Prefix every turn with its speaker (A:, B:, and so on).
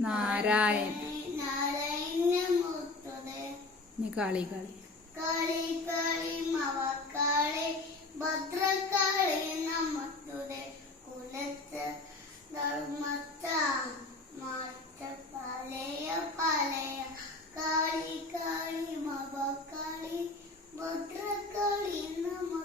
A: നാരായണ
B: ഇനി കാളി കാളി.
A: കാളി കാളി മവക്കാളി കാളി കാളി നമ്മ